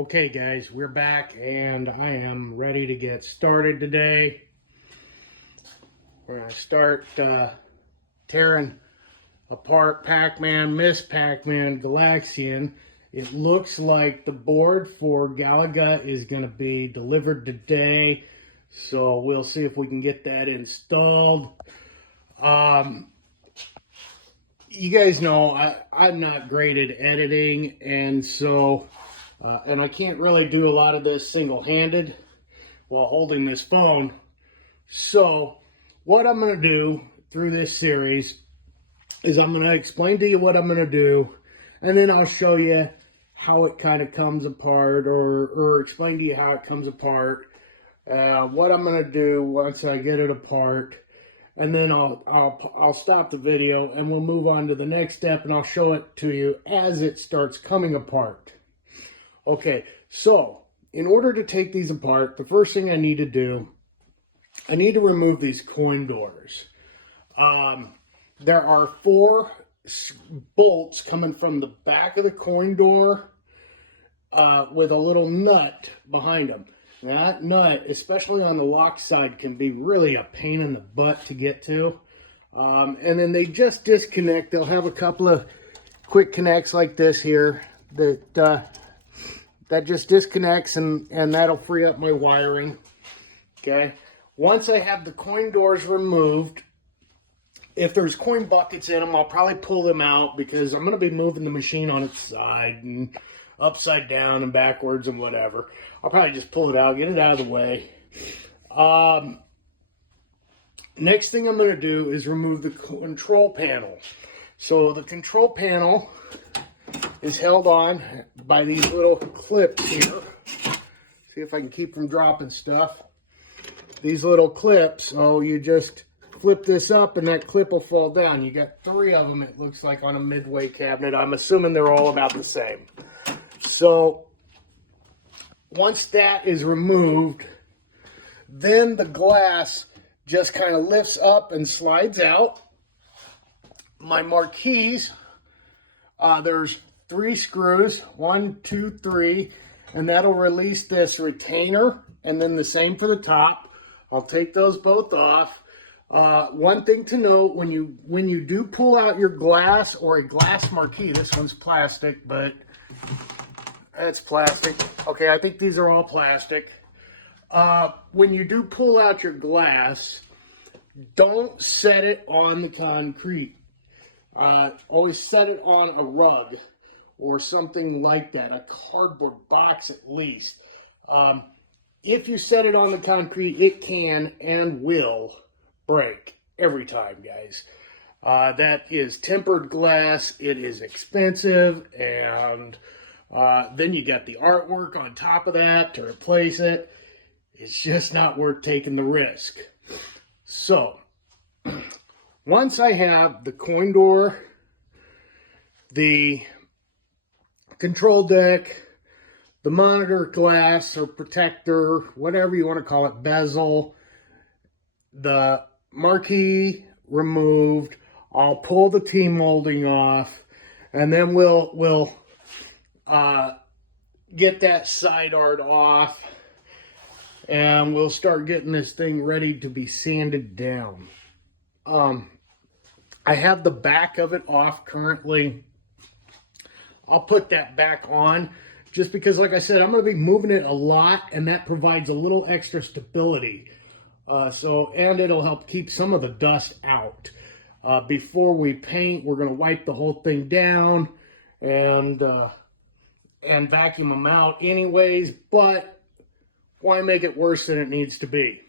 Okay guys, we're back and I am ready to get started today. We're going to start tearing apart Pac-Man, Miss Pac-Man, Galaxian. It looks like the board for Galaga is going to be delivered today, so we'll see if we can get that installed. You guys know I'm not great at editing, and so and I can't really do a lot of this single-handed while holding this phone. So what I'm going to do through this series is I'm going to explain to you what I'm going to do, and then I'll show you how it kind of comes apart, or explain to you how it comes apart, what I'm going to do once I get it apart, and then I'll stop the video and we'll move on to the next step, and I'll show it to you as it starts coming apart. Okay, so in order to take these apart, the first thing I need to do, I need to remove these coin doors. There are 4 bolts coming from the back of the coin door with a little nut behind them. That nut, especially on the lock side, can be really a pain in the butt to get to. And then they just disconnect. They'll have a couple of quick connects like this here that just disconnects, and that'll free up my wiring. Okay. Once I have the coin doors removed, if there's coin buckets in them, I'll probably pull them out because I'm going to be moving the machine on its side and upside down and backwards and whatever. I'll probably just pull it out, get it out of the way. Next thing I'm going to do is remove the control panel. So the control panel is held on by these little clips here. See if I can keep from dropping stuff. These little clips, oh, you just flip this up and that clip will fall down. You got 3 of them, it looks like, on a Midway cabinet. I'm assuming they're all about the same. So once that is removed, then the glass just kind of lifts up and slides out. My marquees, there's 3 screws, 1, 2, 3, and that'll release this retainer, and then the same for the top. I'll take those both off. One thing to note, when you do pull out your glass or a glass marquee, this one's plastic, but it's plastic. Okay, I think these are all plastic. When you do pull out your glass, don't set it on the concrete. Always set it on a rug or something like that, a cardboard box at least. If you set it on the concrete, it can and will break every time, guys. That is tempered glass. It is expensive, and then you got the artwork on top of that to replace it. It's just not worth taking the risk. So, once I have the coin door, the control deck, the monitor glass or protector, whatever you want to call it, bezel, the marquee removed, I'll pull the T-molding off, and then we'll get that side art off, and we'll start getting this thing ready to be sanded down. I have the back of it off currently. I'll put that back on just because, like I said, I'm going to be moving it a lot, and that provides a little extra stability. And it'll help keep some of the dust out. Before we paint, we're going to wipe the whole thing down and vacuum them out anyways, but why make it worse than it needs to be?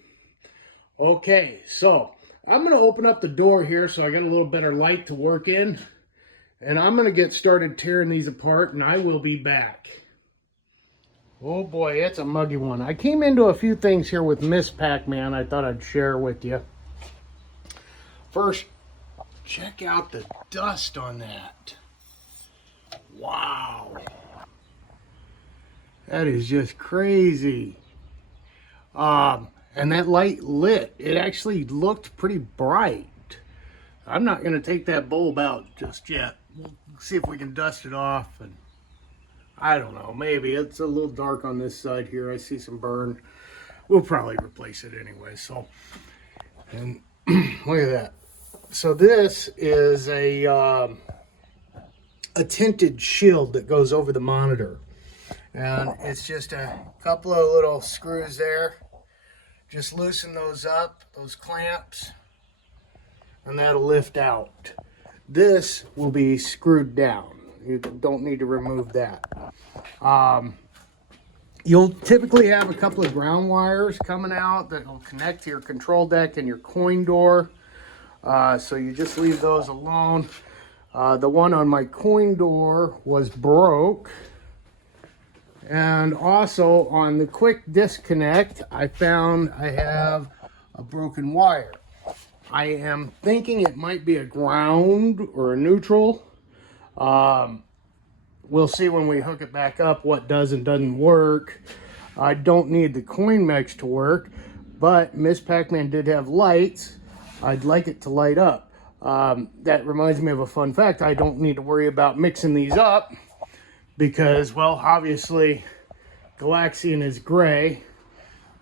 Okay, so I'm going to open up the door here so I got a little better light to work in, and I'm going to get started tearing these apart, and I will be back. Oh boy, it's a muggy one. I came into a few things here with Miss Pac-Man I thought I'd share with you. First, check out the dust on that. Wow. That is just crazy. And that light lit. It actually looked pretty bright. I'm not going to take that bulb out just yet. We'll see if we can dust it off. And I don't know, maybe. It's a little dark on this side here. I see some burn. We'll probably replace it anyway. So, and look at that. So this is a tinted shield that goes over the monitor. And it's just a couple of little screws there. Just loosen those up, those clamps, and that'll lift out. This will be screwed down. You don't need to remove that. You'll typically have a couple of ground wires coming out that will connect to your control deck and your coin door. So you just leave those alone. The one on my coin door was broke. And also on the quick disconnect, I found I have a broken wire. I am thinking it might be a ground or a neutral. We'll see when we hook it back up what does and doesn't work. I don't need the coin mechs to work, but Miss Pac-Man did have lights. I'd like it to light up. That reminds me of a fun fact. I don't need to worry about mixing these up because, well, obviously Galaxian is gray,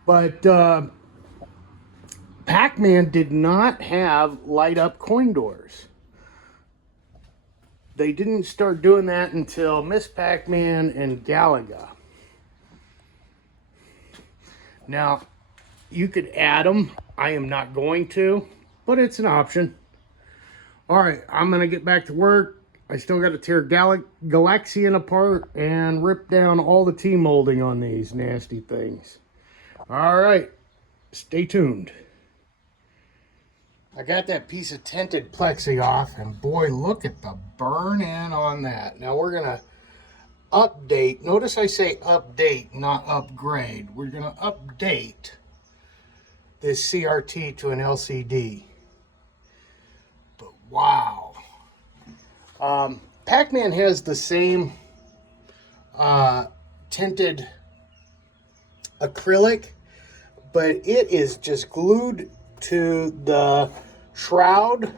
but Pac-Man did not have light up coin doors. They didn't start doing that until Miss Pac-Man and Galaga. Now, you could add them. I am not going to, but it's an option. All right, I'm going to get back to work. I still got to tear Galaxian apart and rip down all the T-molding on these nasty things. All right, stay tuned. I got that piece of tinted plexi off, and boy, look at the burn in on that. Now we're gonna update. Notice I say update, not upgrade. We're gonna update this CRT to an LCD. But wow. Pac-Man has the same tinted acrylic, but it is just glued to the shroud,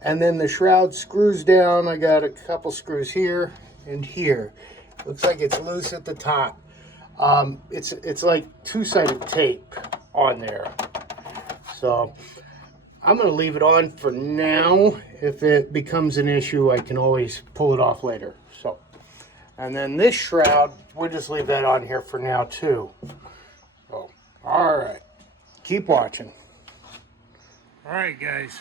and then the shroud screws down. I got a couple screws here and here. Looks like it's loose at the top. It's like two-sided tape on there. So I'm going to leave it on for now. If it becomes an issue, I can always pull it off later. So, and then this shroud, we'll just leave that on here for now too. So, all right, keep watching. All right, guys,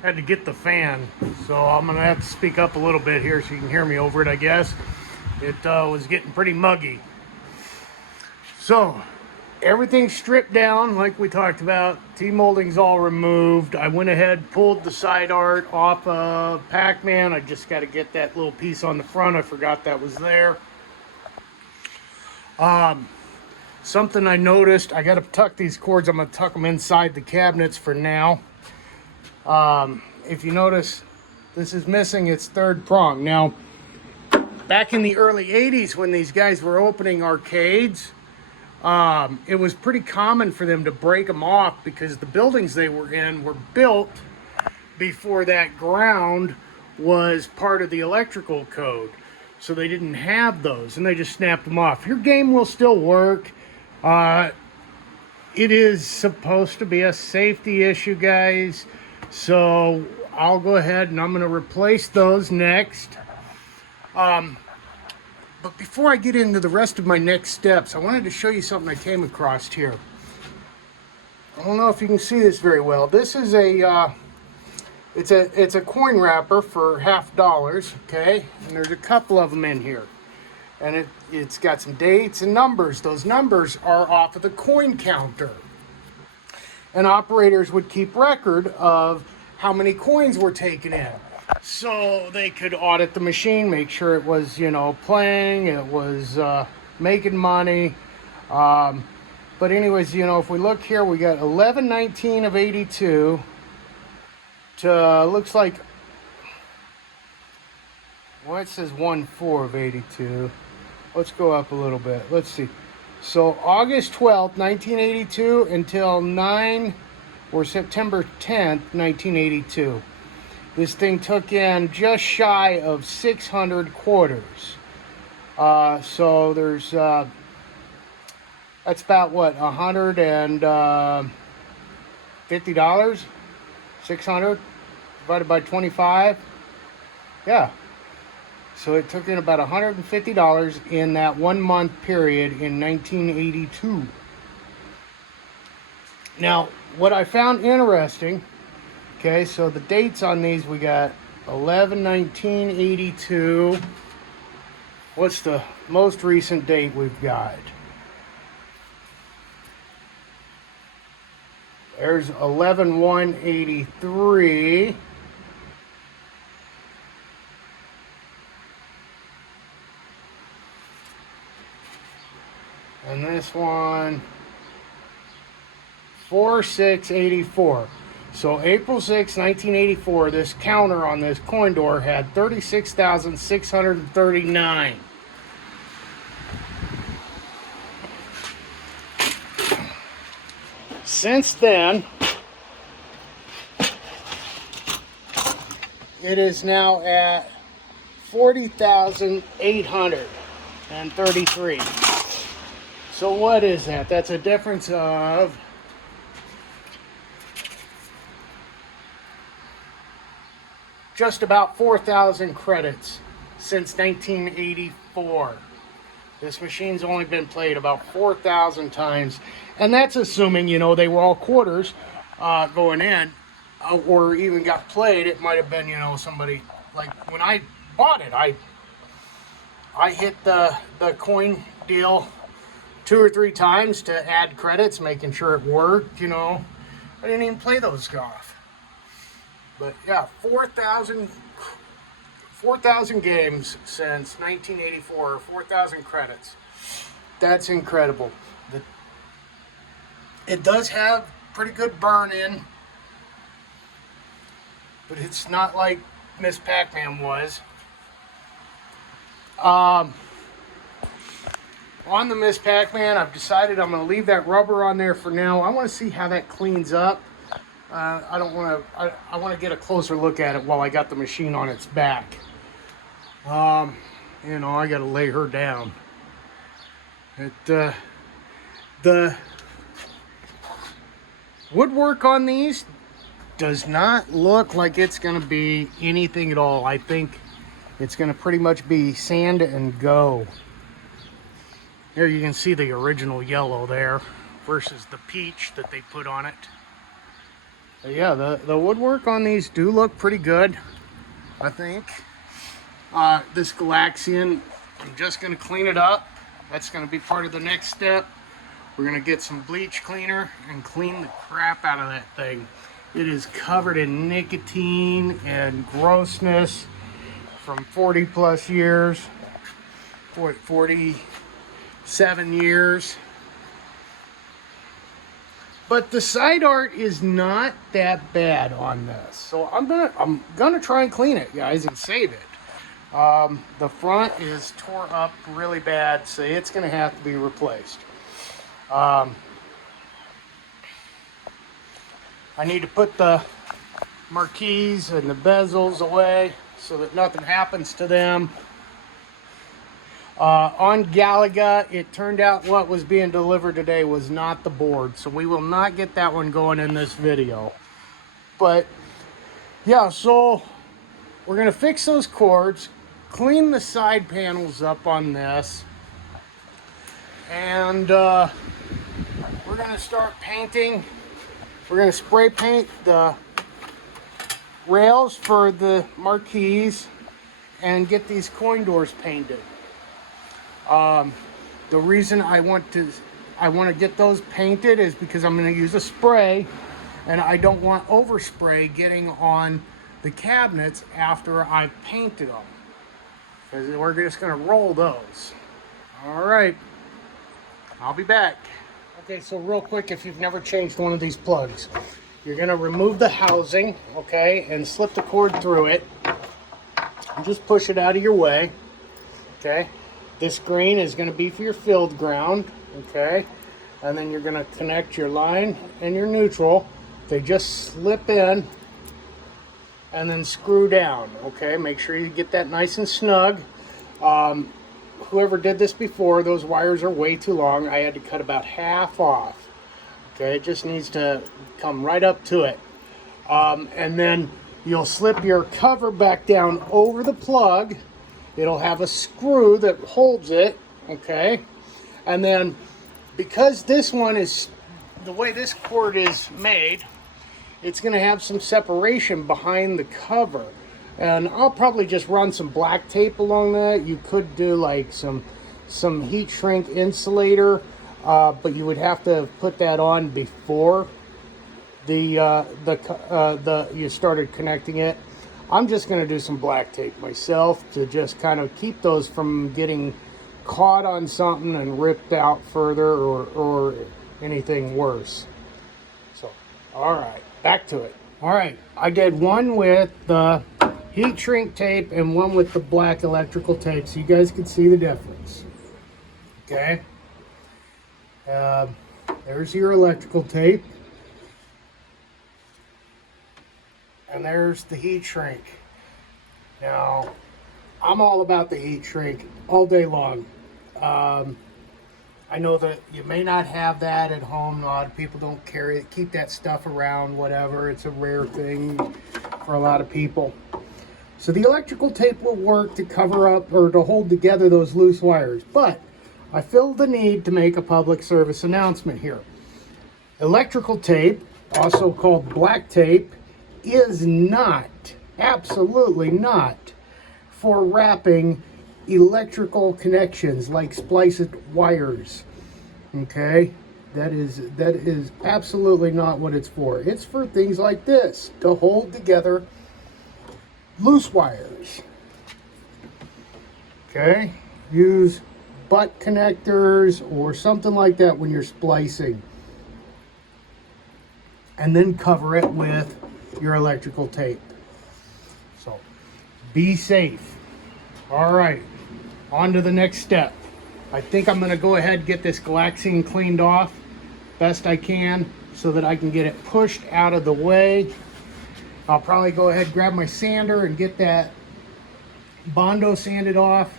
had to get the fan, so I'm gonna have to speak up a little bit here so you can hear me over it, I guess. It was getting pretty muggy. So, everything's stripped down like we talked about. T-molding's all removed. I went ahead, pulled the side art off of Pac-Man. I just got to get that little piece on the front. I forgot that was there. Something I noticed, I got to tuck these cords. I'm going to tuck them inside the cabinets for now. If you notice, this is missing its third prong. Now, back in the early 80s when these guys were opening arcades, it was pretty common for them to break them off because the buildings they were in were built before that ground was part of the electrical code. So they didn't have those, and they just snapped them off. Your game will still work. It is supposed to be a safety issue, guys. So I'll go ahead and I'm going to replace those next. But before I get into the rest of my next steps, I wanted to show you something I came across here. I don't know if you can see this very well. This is it's a coin wrapper for $50, okay? And there's a couple of them in here. And it's got some dates and numbers. Those numbers are off of the coin counter. And operators would keep record of how many coins were taken in. So they could audit the machine, make sure it was, you know, playing, it was making money. But anyways, you know, if we look here, we got 1119 of 82 to, looks like, well, it says 14 of 82. Let's go up a little bit. Let's see. So August 12th, 1982 until September 10th, 1982. This thing took in just shy of 600 quarters. So there's that's about what, $150, 600 divided by 25. Yeah. So it took in about $150 in that 1 month period in 1982. Now, what I found interesting, okay, so the dates on these, we got 11/19/82. What's the most recent date we've got? There's 11/1/83. And this one, 4/6/84. So April 6, 1984, this counter on this coin door had 36,639. Since then, it is now at 40,833. So what is that? That's a difference of just about 4,000 credits since 1984. This machine's only been played about 4,000 times. And that's assuming, you know, they were all quarters going in, or even got played. It might have been, you know, somebody, like when I bought it, I hit the coin deal 2 or 3 times to add credits, making sure it worked, you know. I didn't even play those off. But yeah, 4,000 games since 1984, 4,000 credits. That's incredible. It does have pretty good burn in, but it's not like Miss Pac-Man was. On the Miss Pac-Man, I've decided I'm going to leave that rubber on there for now. I want to see how that cleans up. I want to get a closer look at it while I got the machine on its back. You know, I got to lay her down. The woodwork on these does not look like it's going to be anything at all. I think it's going to pretty much be sand and go. There you can see the original yellow there versus the peach that they put on it. But yeah, the woodwork on these do look pretty good, I think. This Galaxian, I'm just going to clean it up. That's going to be part of the next step. We're going to get some bleach cleaner and clean the crap out of that thing. It is covered in nicotine and grossness from 40 plus years, 47 years. But the side art is not that bad on this. So I'm gonna try and clean it, guys, and save it. The front is tore up really bad, so it's gonna have to be replaced. I need to put the marquees and the bezels away so that nothing happens to them. On Galaga, it turned out what was being delivered today was not the board, so we will not get that one going in this video. But yeah, so we're gonna fix those cords, clean the side panels up on this, and we're gonna start painting. We're gonna spray paint the rails for the marquees and get these coin doors painted. The reason I want to get those painted is because I'm going to use a spray, and I don't want overspray getting on the cabinets after I've painted them, because we're just going to roll those. All right, I'll be back. Okay, so real quick, if you've never changed one of these plugs, you're going to remove the housing, okay, and slip the cord through it and just push it out of your way. Okay, this green is going to be for your filled ground, okay, and then you're going to connect your line and your neutral. They just slip in and then screw down, okay. Make sure you get that nice and snug. whoever did this before, those wires are way too long. I had to cut about half off. Okay, it just needs to come right up to it. And then you'll slip your cover back down over the plug. It'll have a screw that holds it, okay? And then because this one is, the way this cord is made, it's gonna have some separation behind the cover. And I'll probably just run some black tape along that. You could do like some heat shrink insulator, but you would have to put that on before you started connecting it. I'm just going to do some black tape myself to just kind of keep those from getting caught on something and ripped out further or anything worse. So, all right, back to it. All right, I did one with the heat shrink tape and one with the black electrical tape so you guys can see the difference. Okay. There's your electrical tape. And there's the heat shrink. Now, I'm all about the heat shrink all day long. I know that you may not have that at home. A lot of people don't carry it, keep that stuff around, whatever. It's a rare thing for a lot of people. So the electrical tape will work to cover up or to hold together those loose wires. But I feel the need to make a public service announcement here. Electrical tape, also called black tape, is not, absolutely not, for wrapping electrical connections like spliced wires. Okay, that is absolutely not what it's for. It's for things like this, to hold together loose wires. Okay, use butt connectors or something like that when you're splicing, and then cover it with your electrical tape. So be safe. All right, on to the next step. I think I'm going to go ahead and get this glaxine cleaned off best I can so that I can get it pushed out of the way. I'll probably go ahead and grab my sander and get that Bondo sanded off,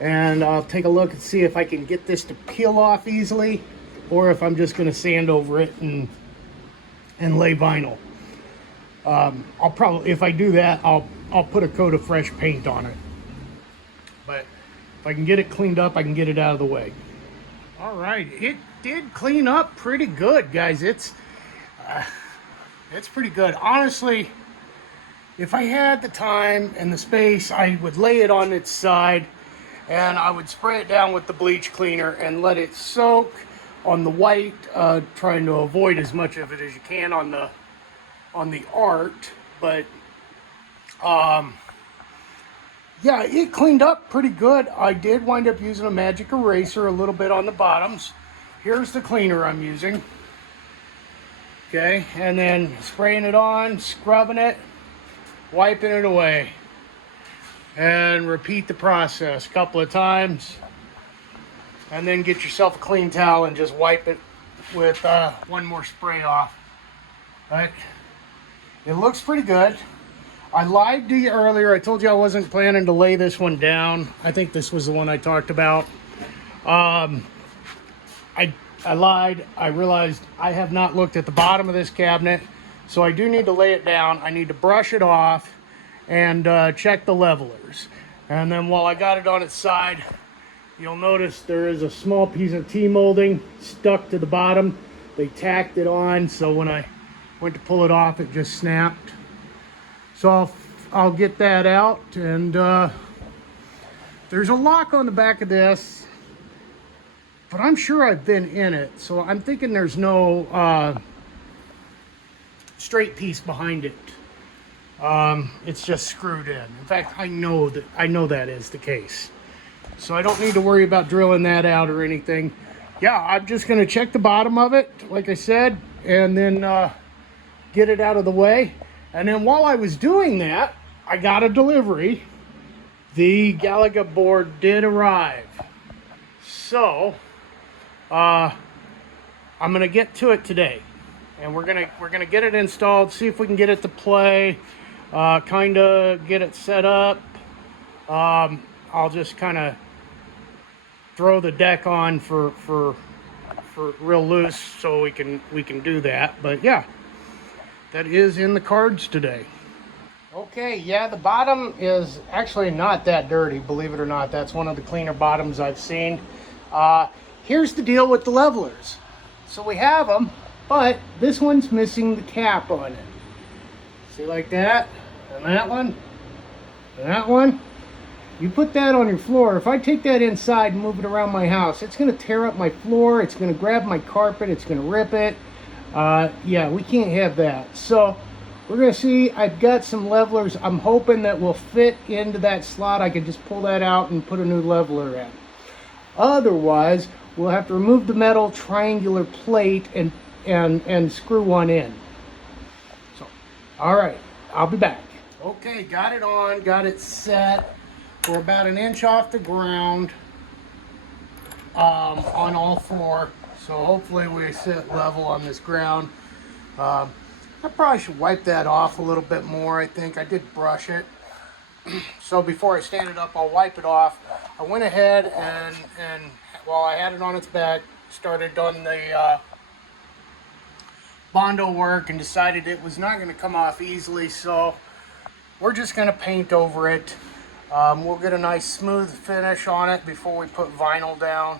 and I'll take a look and see if I can get this to peel off easily, or if I'm just going to sand over it and lay vinyl. I'll probably, if I do that, I'll put a coat of fresh paint on it. But if I can get it cleaned up, I can get it out of the way. All right, it did clean up pretty good, guys. It's pretty good. Honestly, if I had the time and the space, I would lay it on its side and I would spray it down with the bleach cleaner and let it soak on the white, trying to avoid as much of it as you can on the art. But yeah, it cleaned up pretty good. I did wind up using a magic eraser a little bit on the bottoms. Here's the cleaner I'm using. Okay, and then spraying it on, scrubbing it, wiping it away, and repeat the process a couple of times, and then get yourself a clean towel and just wipe it with one more spray off. But it looks pretty good. I lied to you earlier. I told you I wasn't planning to lay this one down. I think this was the one I talked about. I lied. I realized I have not looked at the bottom of this cabinet, so I do need to lay it down. I need to brush it off and check the levelers. And then while I got it on its side, you'll notice there is a small piece of T-molding stuck to the bottom. They tacked it on, so when I went to pull it off, it just snapped. So I'll get that out, and there's a lock on the back of this, but I'm sure I've been in it, so I'm thinking there's no straight piece behind it. It's just screwed in. In fact, I know that is the case, so I don't need to worry about drilling that out or anything. Yeah, I'm just going to check the bottom of it, like I said, and then get it out of the way. And then while I was doing that, I got a delivery. The Galaga board did arrive. So, I'm gonna get to it today, and we're gonna get it installed. See if we can get it to play. Kind of get it set up. I'll just kind of throw the deck on for real loose, so we can do that. But yeah, that is in the cards today. Okay, yeah, the bottom is actually not that dirty, believe it or not. That's one of the cleaner bottoms I've seen. Here's the deal with the levelers. So we have them, but this one's missing the cap on it. See, like that, and that one, and that one. You put that on your floor. If I take that inside and move it around my house, it's going to tear up my floor. It's going to grab my carpet. It's going to rip it. Yeah, we can't have that. So we're going to see. I've got some levelers. I'm hoping that will fit into that slot. I can just pull that out and put a new leveler in. Otherwise, we'll have to remove the metal triangular plate and screw one in. So, all right, I'll be back. Okay, got it on, got it set. We're about an inch off the ground on all four. So hopefully we sit level on this ground. I probably should wipe that off a little bit more. I think I did brush it. So before I stand it up, I'll wipe it off. I went ahead and while I had it on its back, started on the Bondo work and decided it was not going to come off easily. So we're just going to paint over it. We'll get a nice smooth finish on it before we put vinyl down.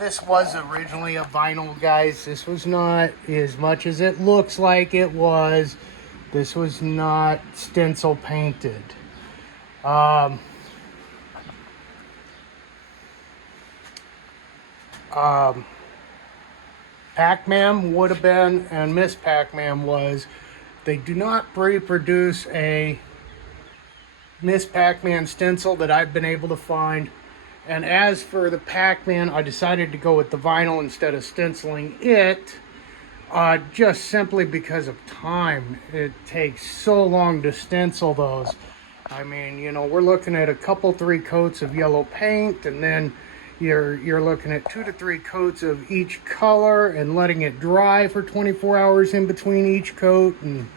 This was originally a vinyl, guys. This was not as much as it looks like it was. This was not stencil painted. Pac-Man would have been, and Miss Pac-Man was. They do not reproduce a Miss Pac-Man stencil that I've been able to find. And as for the Pac-Man, I decided to go with the vinyl instead of stenciling it, just simply because of time. It takes so long to stencil those. I mean, you know, we're looking at a couple, 3 coats of yellow paint, and then you're looking at 2 to 3 coats of each color and letting it dry for 24 hours in between each coat. And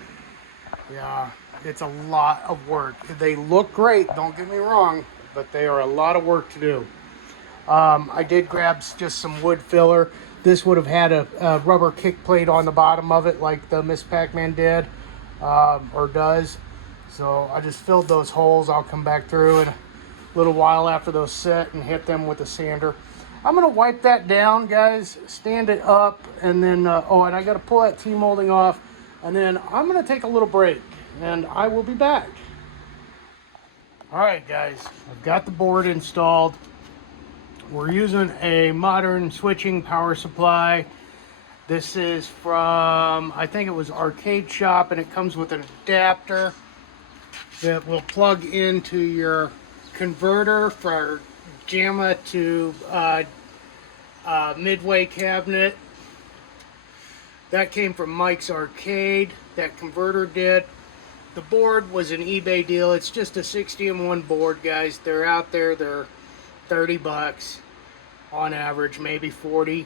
yeah, it's a lot of work. They look great, don't get me wrong, but they are a lot of work to do. I did grab just some wood filler. This would have had a rubber kick plate on the bottom of it like the Miss Pac-Man did, or does. So I just filled those holes. I'll come back through in a little while after those set and hit them with a sander. I'm going to wipe that down, guys, stand it up, and then, and I got to pull that T-molding off, and then I'm going to take a little break, and I will be back. All right, guys, I've got the board installed. We're using a modern switching power supply. This is from, I think it was Arcade Shop, and it comes with an adapter that will plug into your converter for JAMA to Midway cabinet. That came from Mike's Arcade. That converter did. The board was an eBay deal. It's just a 60-in-1 board, guys. They're out there. They're $30 on average, maybe 40.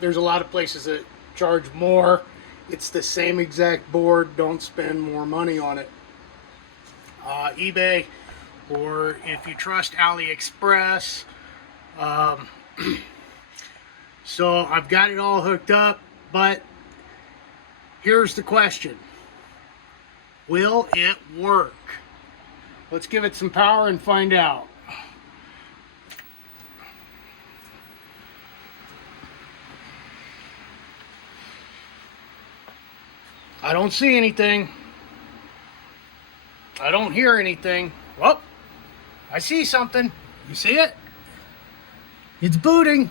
There's a lot of places that charge more. It's the same exact board. Don't spend more money on it. eBay, or if you trust AliExpress. So I've got it all hooked up, but here's the question. Will it work? Let's give it some power and find out. I don't see anything. I don't hear anything. Well, I see something. You see it? It's booting.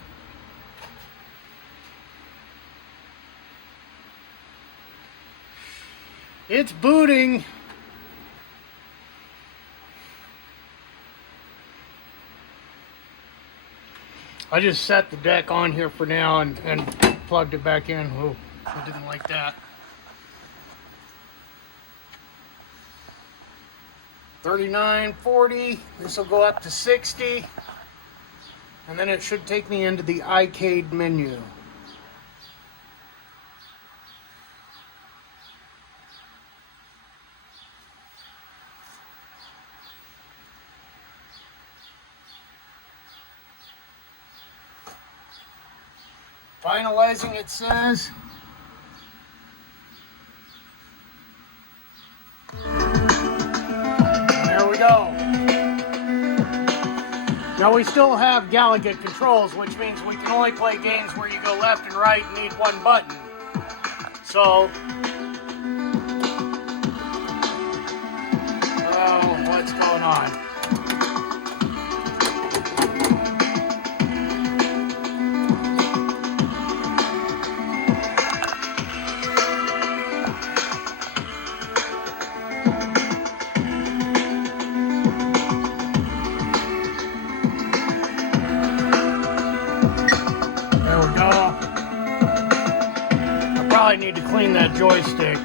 It's booting. I just set the deck on here for now and plugged it back in. Oh, I didn't like that. 39, 40. This will go up to 60. And then it should take me into the arcade menu. Finalizing, it says. There we go. Now we still have Gallagher controls, which means we can only play games where you go left and right and need one button. So, what's going on? I need to clean that joystick.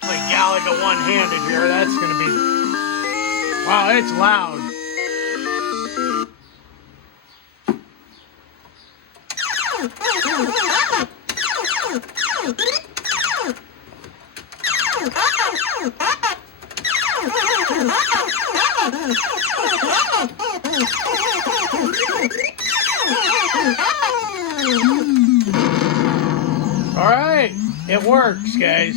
Play Galaga one-handed here. That's gonna be... Wow, it's loud. Alright, it works, guys.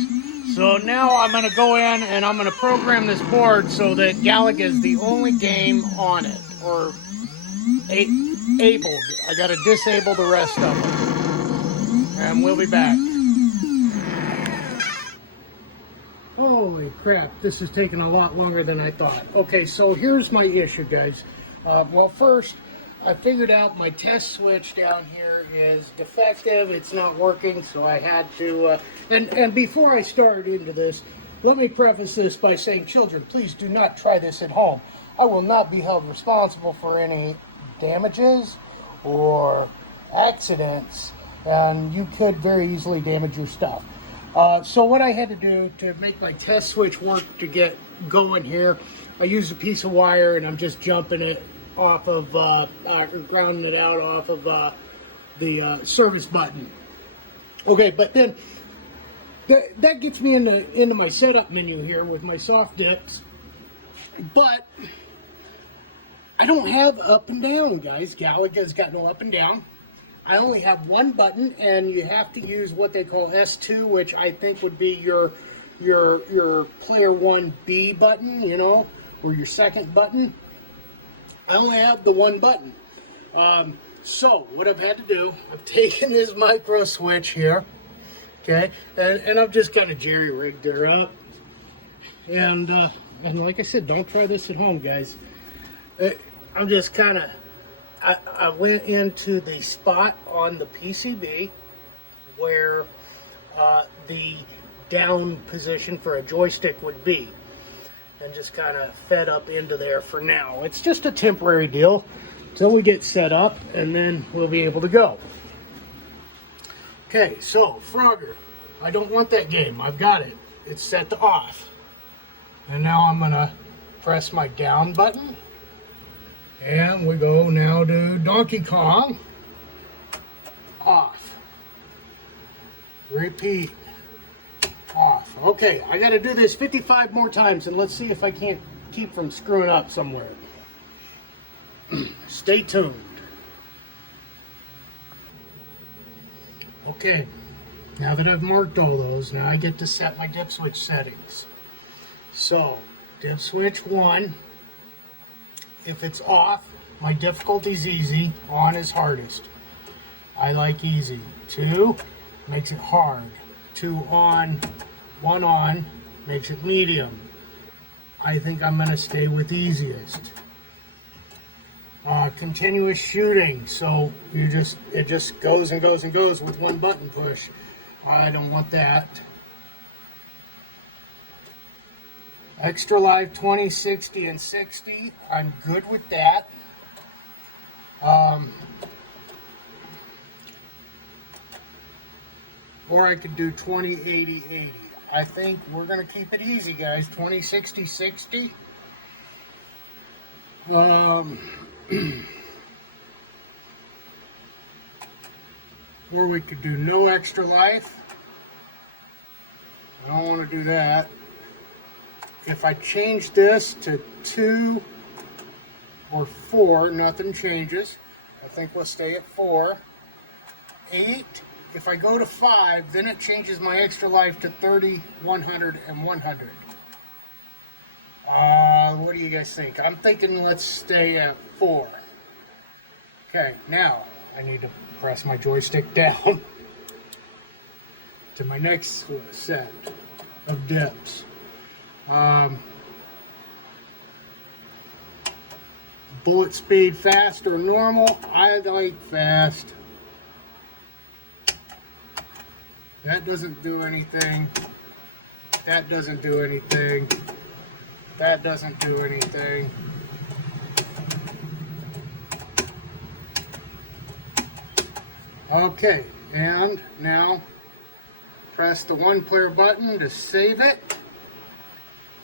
So now I'm going to go in and I'm going to program this board so that Galaga is the only game on it, or abled. I got to disable the rest of them. And we'll be back. Holy crap, this is taking a lot longer than I thought. Okay, so here's my issue, guys. Well, first, I figured out my test switch down here is defective. It's not working, so I had to... And before I start into this, let me preface this by saying, children, please do not try this at home. I will not be held responsible for any damages or accidents, and you could very easily damage your stuff. So what I had to do to make my test switch work to get going here, I used a piece of wire and I'm just jumping it off of, grounding it out off of the service button. Okay, but then that gets me into my setup menu here with my soft dips. But I don't have up and down, guys. Galaga's got no up and down. I only have one button, and you have to use what they call S2, which I think would be your player 1B button, you know, or your second button. I only have the one button. So what I've had to do, I've taken this micro switch here, okay, and I've just kind of jerry-rigged her up. And like I said, don't try this at home, guys. I'm just kind of, I went into the spot on the PCB where the down position for a joystick would be, and just kind of fed up into there for now. It's just a temporary deal until we get set up, and then we'll be able to go. Okay, so Frogger, I don't want that game. I've got it. It's set to off. And now I'm gonna press my down button, and we go now to Donkey Kong. Off. Repeat. Off. Okay, I got to do this 55 more times, and let's see if I can't keep from screwing up somewhere. Stay tuned. Okay, now that I've marked all those, now I get to set my dip switch settings. So, dip switch 1, if it's off, my difficulty's easy, on is hardest. I like easy. 2 makes it hard. 2 on, 1 on, makes it medium. I think I'm going to stay with easiest. Continuous shooting, so it just goes and goes and goes with one button push. I don't want that. Extra life 20, 60, and 60. I'm good with that. Or I could do 20, 80, 80. I think we're going to keep it easy, guys. 20, 60, 60. Or we could do no extra life. I don't want to do that. If I change this to 2, or 4, nothing changes. I think we'll stay at 4. 8, if I go to 5, then it changes my extra life to 30, 100, and 100. What do you guys think? I'm thinking let's stay at 4. Okay, now I need to press my joystick down to my next set of dips. Bullet speed, fast or normal? I like fast. That doesn't do anything. That doesn't do anything. That doesn't do anything. Okay, and now press the 1-player button to save it.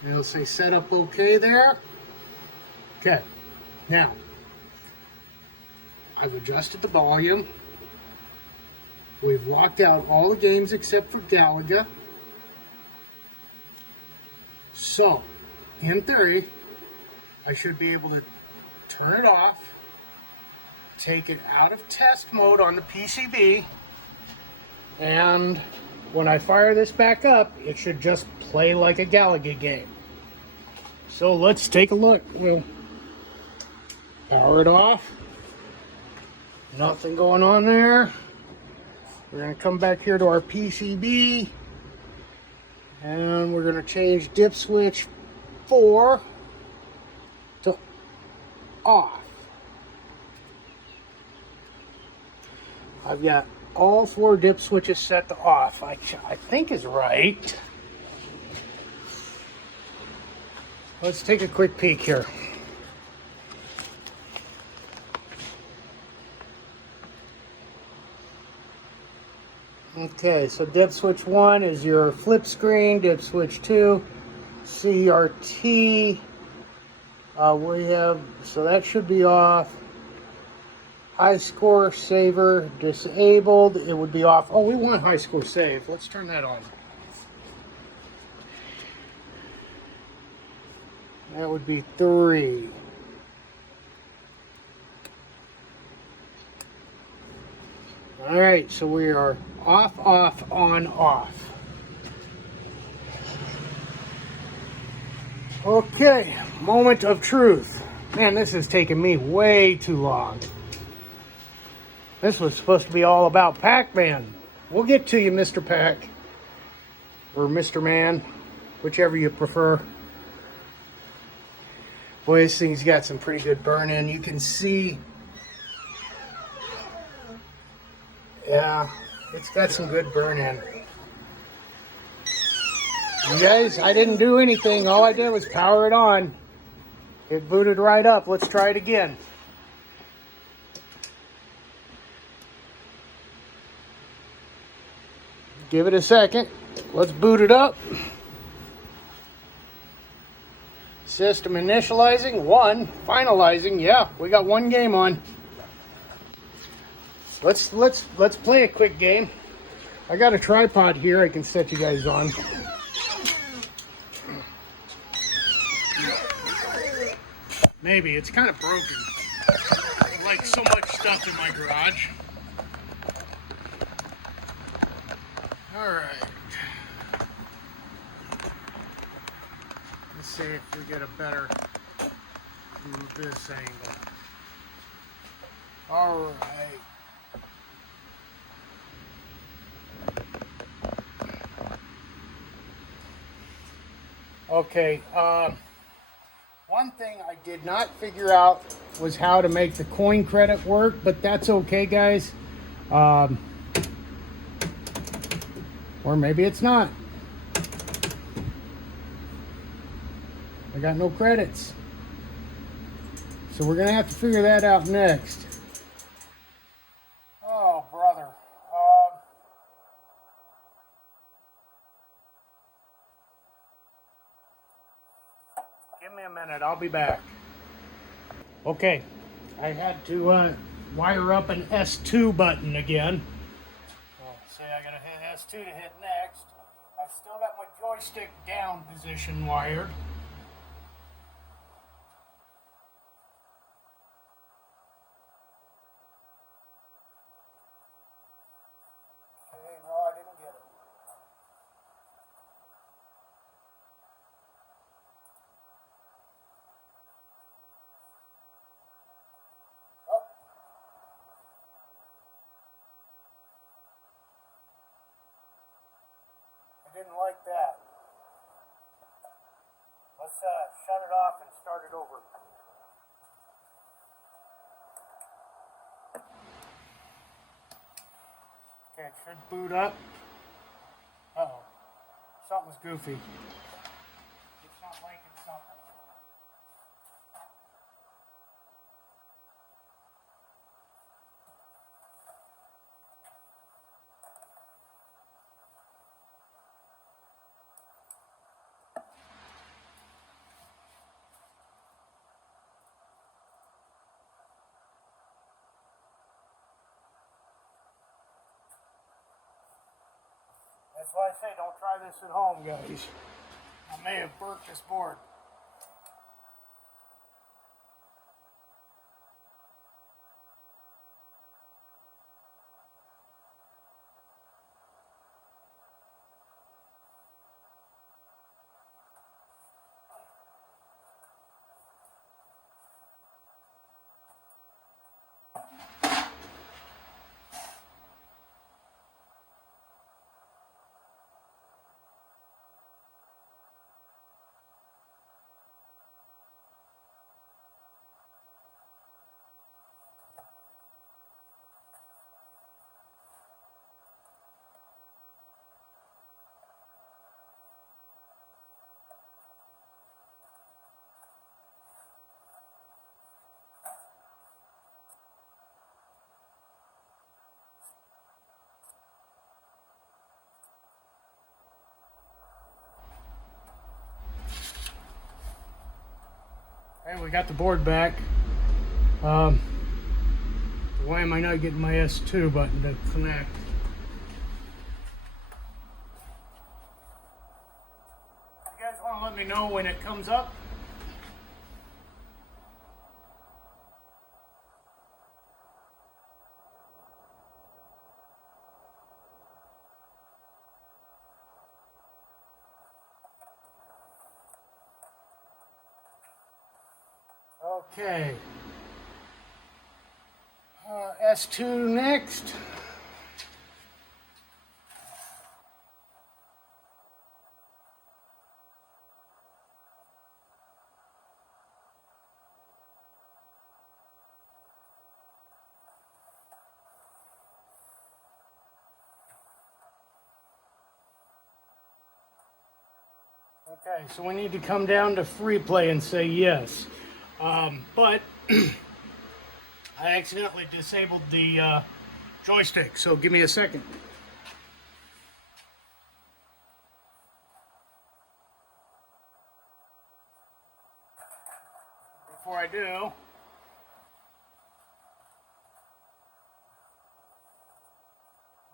It'll say setup OK there. Okay, now I've adjusted the volume. We've locked out all the games except for Galaga. So, in theory, I should be able to turn it off, take it out of test mode on the PCB, and when I fire this back up, it should just play like a Galaga game. So let's take a look. We'll power it off. Nothing going on there. We're going to come back here to our PCB, and we're going to change dip switch 4 to off. I've got all 4 dip switches set to off. I think is right. Let's take a quick peek here. Okay, so dip switch 1 is your flip screen, dip switch 2, CRT. We have, so that should be off. High score saver disabled, it would be off. Oh, we want high score save. Let's turn that on. That would be 3. All right, so we are off, off, on, off. Okay, moment of truth. Man, this is taking me way too long. This was supposed to be all about Pac-Man. We'll get to you, Mr. Pac. Or Mr. Man, whichever you prefer. Boy, this thing's got some pretty good burn in. You can see. Yeah, it's got some good burn in. You guys, I didn't do anything. All I did was power it on. It booted right up. Let's try it again. Give it a second. Let's boot it up. System initializing, 1. Finalizing, yeah, we got 1 game on. Let's play a quick game. I got a tripod here I can set you guys on. Maybe, it's kind of broken. Like so much stuff in my garage. Alright. Let's see if we get a better view of this angle. Alright. Okay, one thing I did not figure out was how to make the coin credit work, but that's okay, guys. Or maybe it's not. I got no credits. So we're gonna have to figure that out next. Oh, brother. Give me a minute, I'll be back. Okay, I had to wire up an S2 button again. Say I gotta hit S2 to hit next. I've still got my joystick down position wired. didn't like that. Let's shut it off and start it over. Okay, it should boot up. Uh-oh. Something's goofy. It's not liking something. That's why I say don't try this at home, guys. I may have burnt this board. Hey, we got the board back. Why am I not getting my S2 button to connect? You guys want to let me know when it comes up? Okay. S2 next. Okay, so we need to come down to free play and say yes. But I accidentally disabled the joystick, so give me a second. Before I do, I'm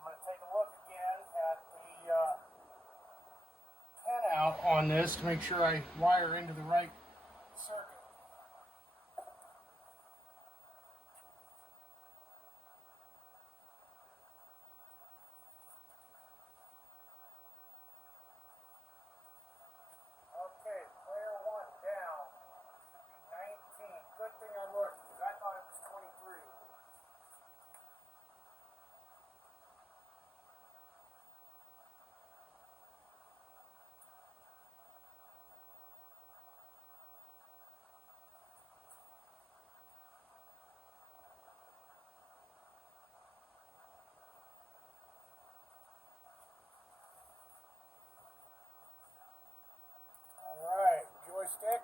going to take a look again at the pinout on this to make sure I wire into the right circuit. Okay, player 1 down. Should be 19. Good thing I looked, because I thought it was 23. Alright, joystick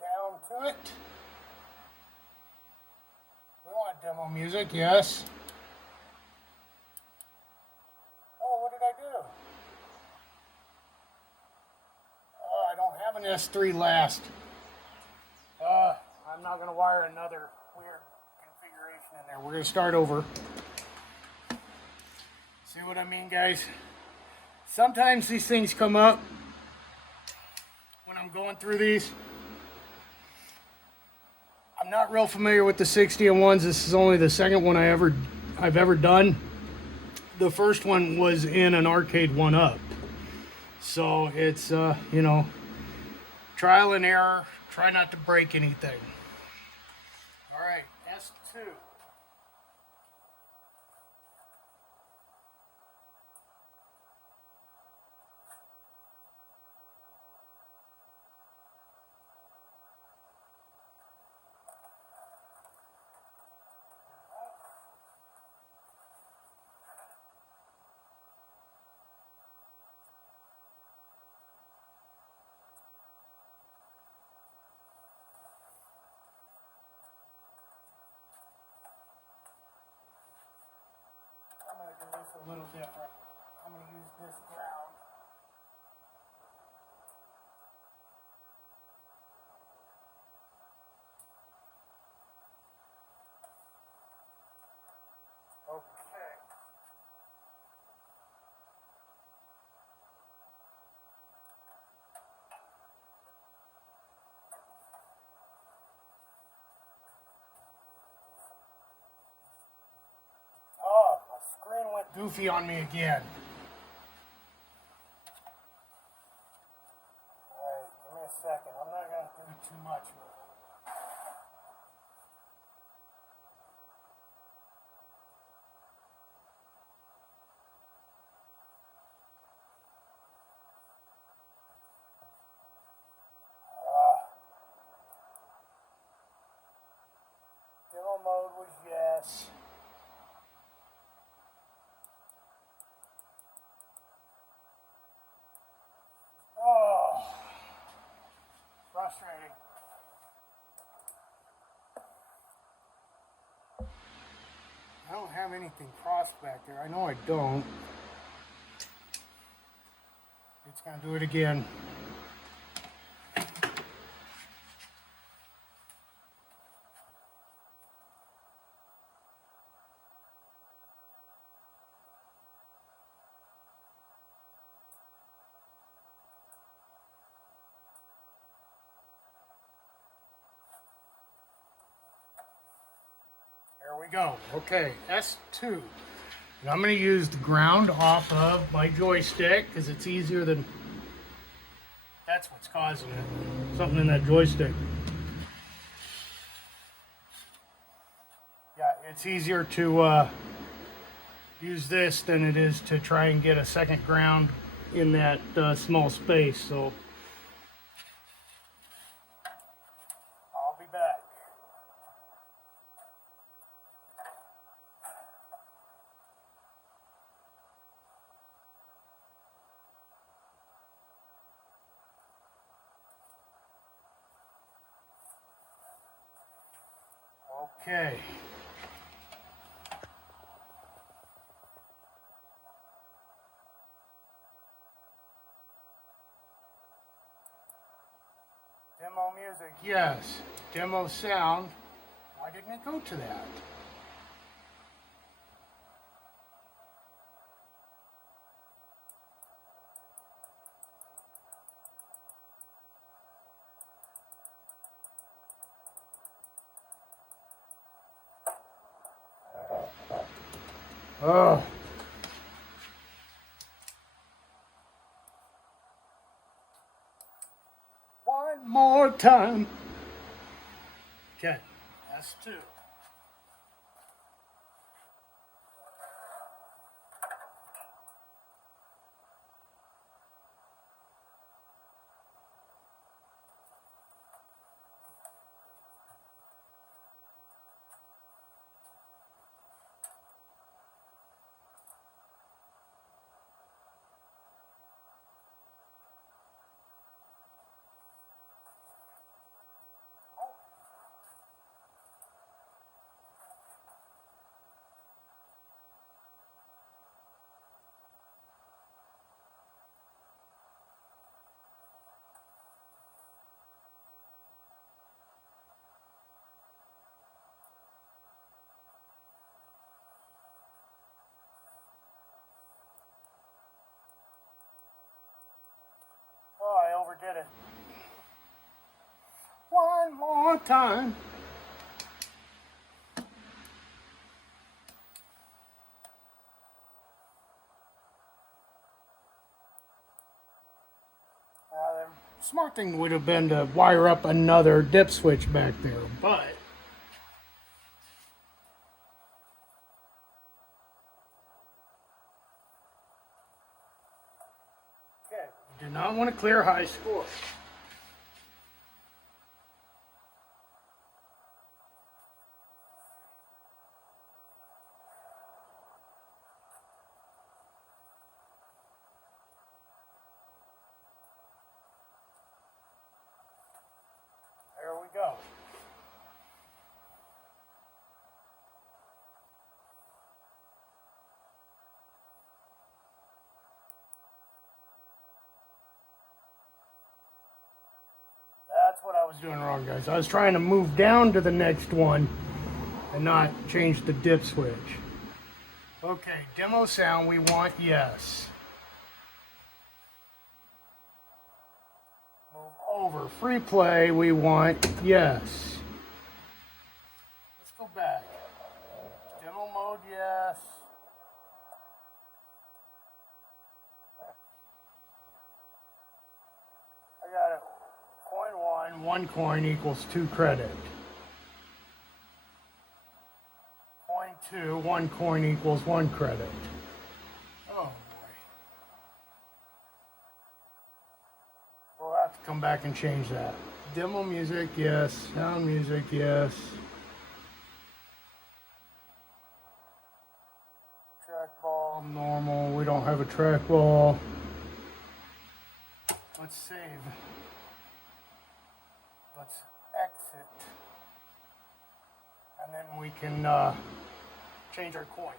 down to it. We want demo music, yes. Oh, what did I do? Oh, I don't have an S3 last. I'm not going to wire another weird configuration in there. We're going to start over. See what I mean, guys? Sometimes these things come up when I'm going through these. I'm not real familiar with the 60-in-1s. This is only the second one I've ever done. The first one was in an arcade 1-up. So it's, you know, trial and error. Try not to break anything. All right, S2. a little different. I'm going to use this ground. Okay. Oh, my screen went goofy on me again. Alright, give me a second. I'm not going to do too much with it. Demo mode was yes. Oh, frustrating. I don't have anything crossed back there. I know I don't. It's going to do it again. There we go. Okay, S2. And I'm going to use the ground off of my joystick because it's easier than... That's what's causing it. Something in that joystick. Yeah, it's easier to use this than it is to try and get a second ground in that small space. So I'll be back. Okay. Demo music, yes. Demo sound. Why didn't it go to that? Oh. One more time. Okay, that's two. Oh, I overdid it. One more time. The smart thing would have been to wire up another dip switch back there, but okay, we do not want to clear high score. There we go. what I was doing wrong, guys. I was trying to move down to the next one and not change the dip switch. Okay, demo sound, we want yes. Move over. Free play, we want yes. Let's go back. Demo mode, yes. I got it. Coin 1 coin equals 2 credit. Coin 2, 1 coin equals 1 credit. Oh boy. We'll have to come back and change that. Demo music, yes. Sound music, yes. Trackball, normal. We don't have a trackball. Let's save. Let's exit. And then we can change our coin.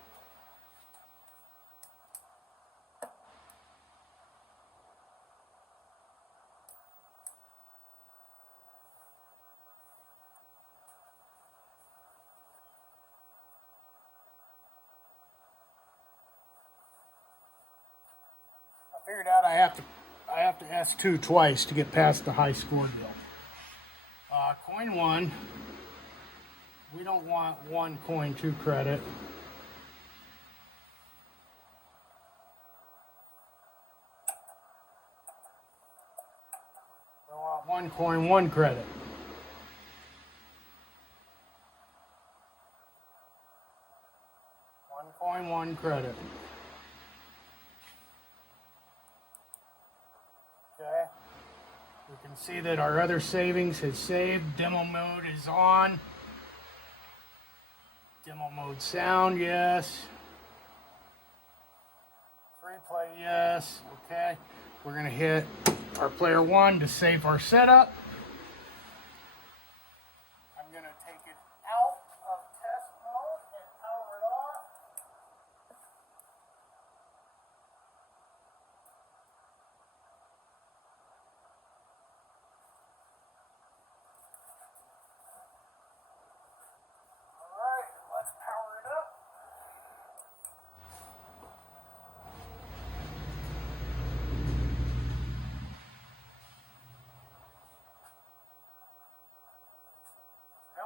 I figured out I have to S2 twice to get past the high score deal. Coin 1, we don't want 1 coin 2 credit. We want 1 coin 1 credit. One coin 1 credit. Okay. We can see that our other savings has saved. Demo mode is on. Demo mode sound, yes. Free play, yes. Okay. We're going to hit our player 1 to save our setup. I'm going to take it out of test mode and power it off.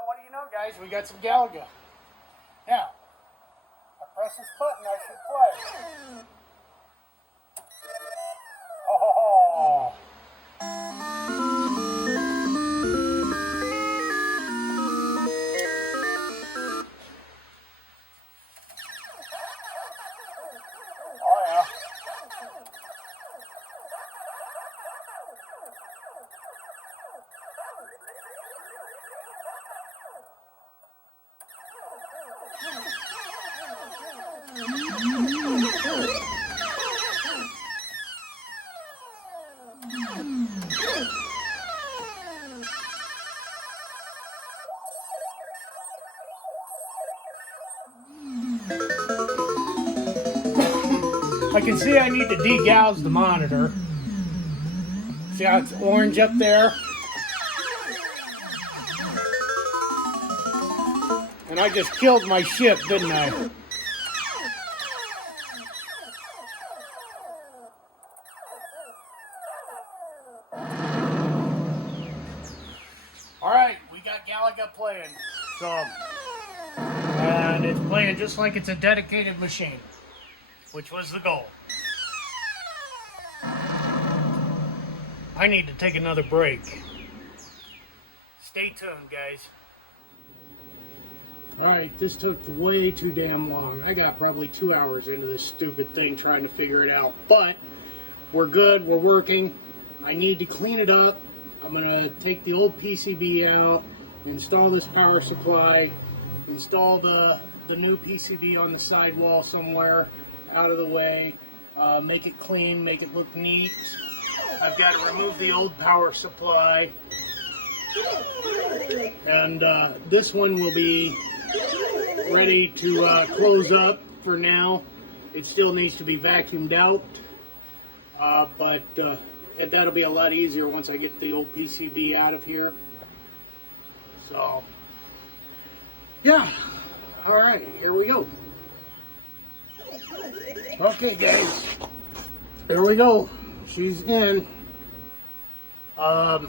What do you know, guys? We got some Galaga. Now, I press this button, I should play. Oh. Oh, yeah. I can see I need to degauge the monitor. See how it's orange up there? And I just killed my ship, didn't I? Alright, we got Galaga playing. So, and it's playing just like it's a dedicated machine, which was the goal. I need to take another break. Stay tuned, guys. Alright, this took way too damn long. I got probably 2 hours into this stupid thing trying to figure it out. But we're good, we're working. I need to clean it up. I'm going to take the old PCB out, install this power supply, install the new PCB on the sidewall somewhere out of the way, make it clean, make it look neat. I've got to remove the old power supply, and this one will be ready to close up for now. It still needs to be vacuumed out, but and that'll be a lot easier once I get the old PCB out of here. So, yeah. All right, here we go. Okay, guys. There we go. She's in. I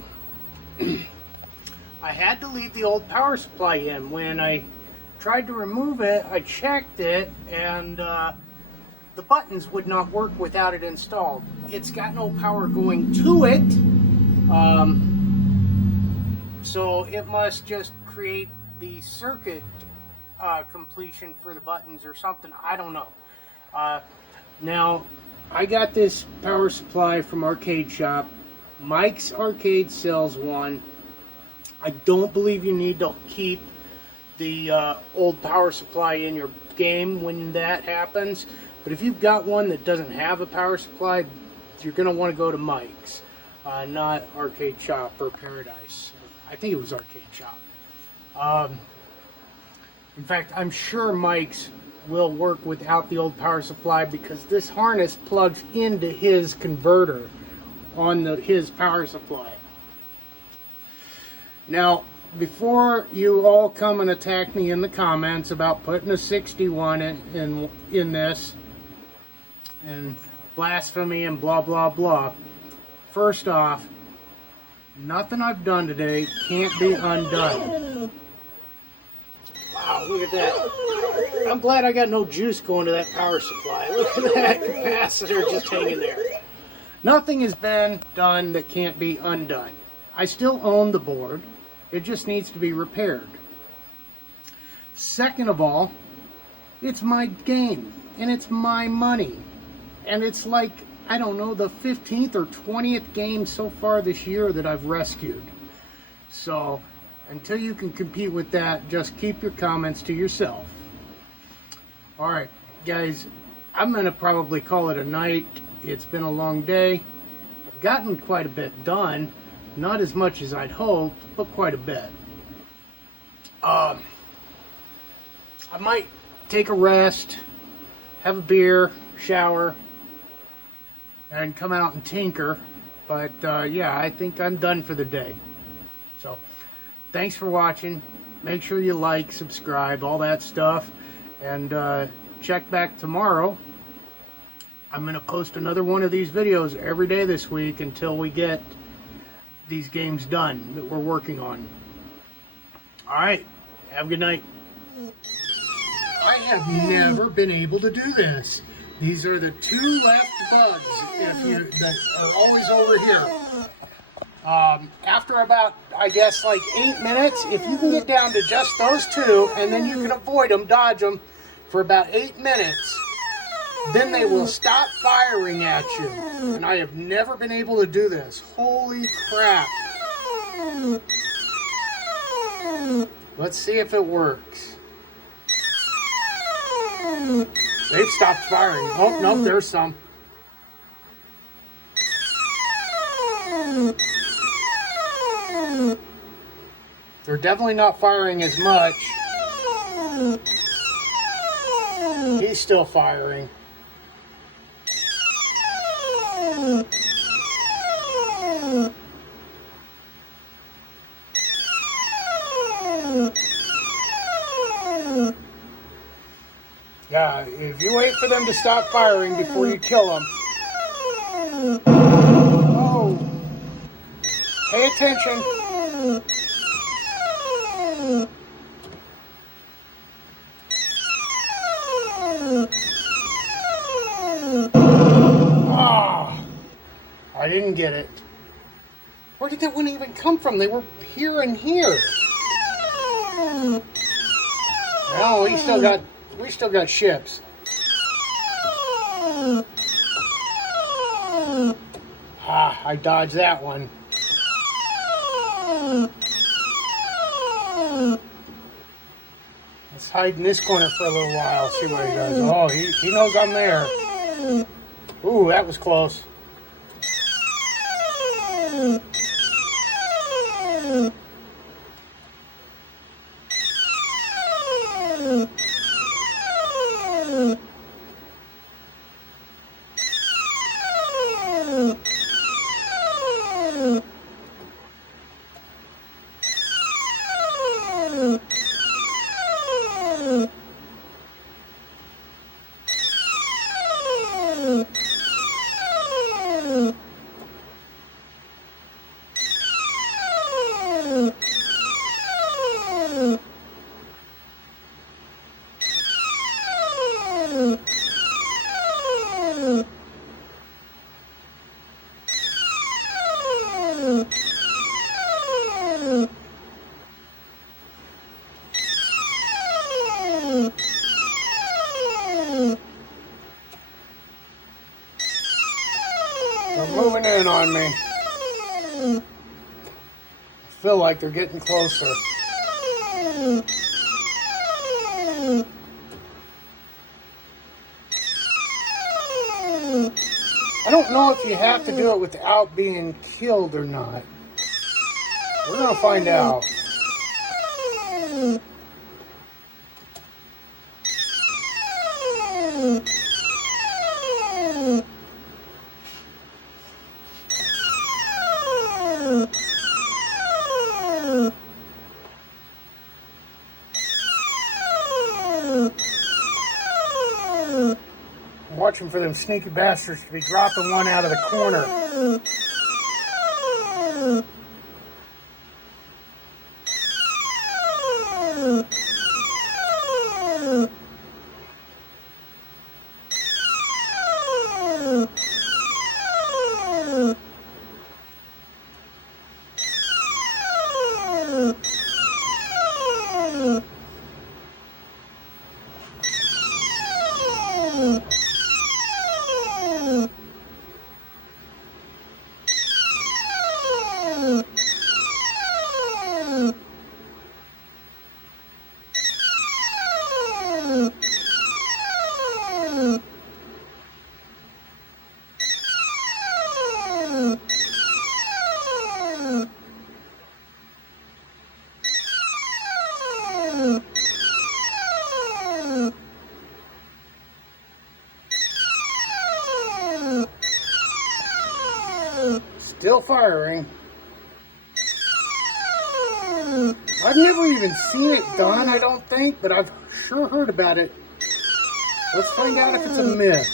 had to leave the old power supply in. When I tried to remove it, I checked it, and the buttons would not work without it installed. It's got no power going to it, so it must just create the circuit completion for the buttons or something. I don't know. Now, I got this power supply from Arcade Shop. Mike's Arcade sells one. I don't believe you need to keep the old power supply in your game when that happens. But if you've got one that doesn't have a power supply, you're going to want to go to Mike's, not Arcade Shop or Paradise. I think it was Arcade Shop. In fact, I'm sure Mike's will work without the old power supply because this harness plugs into his converter on his power supply. Now, before you all come and attack me in the comments about putting a 61 in this and blasphemy and blah blah blah, first off, nothing I've done today can't be undone. Wow, look at that. I'm glad I got no juice going to that power supply. Look at that capacitor just hanging there. Nothing has been done that can't be undone. I still own the board. It just needs to be repaired. Second of all, it's my game and it's my money. And it's like, I don't know, the 15th or 20th game so far this year that I've rescued. So, until you can compete with that, just keep your comments to yourself. Alright, guys, I'm going to probably call it a night. It's been a long day. I've gotten quite a bit done. Not as much as I'd hoped, but quite a bit. I might take a rest, have a beer, shower, and come out and tinker. But yeah, I think I'm done for the day. So, thanks for watching. Make sure you like, subscribe, all that stuff. And check back tomorrow. I'm going to post another one of these videos every day this week until we get these games done that we're working on. Alright, have a good night. I have never been able to do this. These are the two left bugs that are always over here. After about, I guess, like 8 minutes, if you can get down to just those two, and then you can avoid them, dodge them, for about 8 minutes, then they will stop firing at you. And I have never been able to do this. Holy crap. Let's see if it works. They've stopped firing. Oh, no, there's some. They're definitely not firing as much. He's still firing. Yeah, if you wait for them to stop firing before you kill them. Oh, pay attention. Ah, I didn't get it. Where did that one even come from? They were here and here. Well, we still got ships. Ah, I dodged that one. Let's hide in this corner for a little while, see what he does. Oh, he knows I'm there. Ooh, that was close. They're moving in on me. I feel like they're getting closer. I don't know if you have to do it without being killed or not. We're going to find out. Watching for them sneaky bastards to be dropping one out of the corner. Still firing. I've never even seen it done, I don't think, but I've sure heard about it. Let's find out if it's a myth.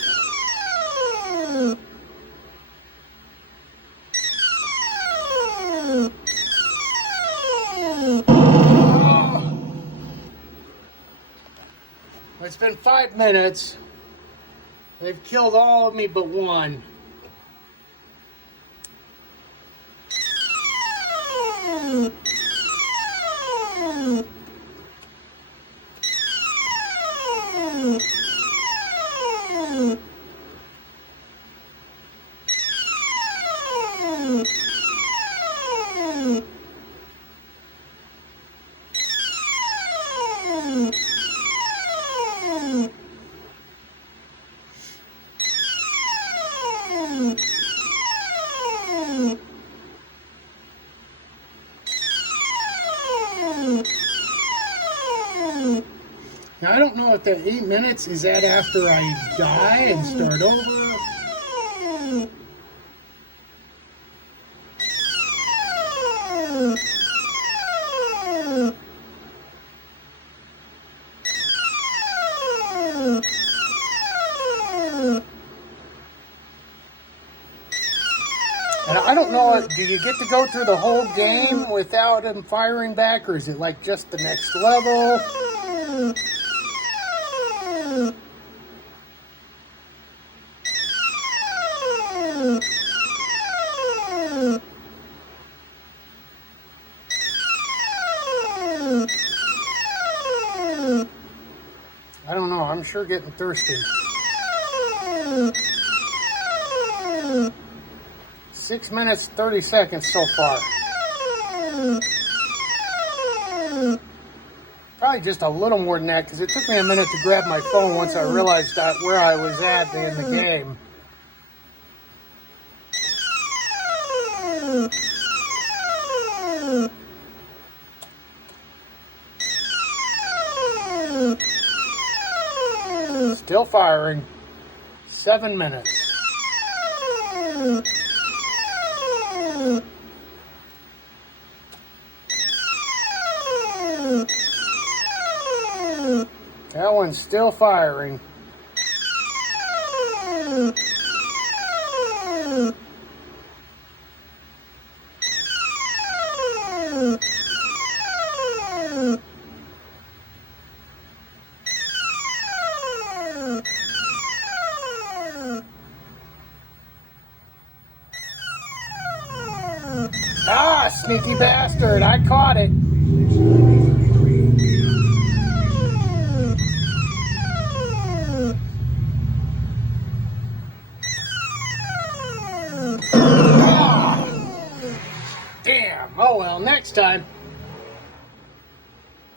It's been 5 minutes. They've killed all of me but one. Now, I don't know if that 8 minutes is that after I die and start over. And I don't know, do you get to go through the whole game without him firing back, or is it like just the next level? I don't know, I'm sure getting thirsty. 6 minutes, 30 seconds so far. Probably just a little more than that, because it took me a minute to grab my phone once I realized that where I was at in the game. Still firing. 7 minutes. That one's still firing. Ah, sneaky bastard, I caught it. Ah, damn, oh well, next time.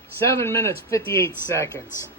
7 minutes, 58 seconds.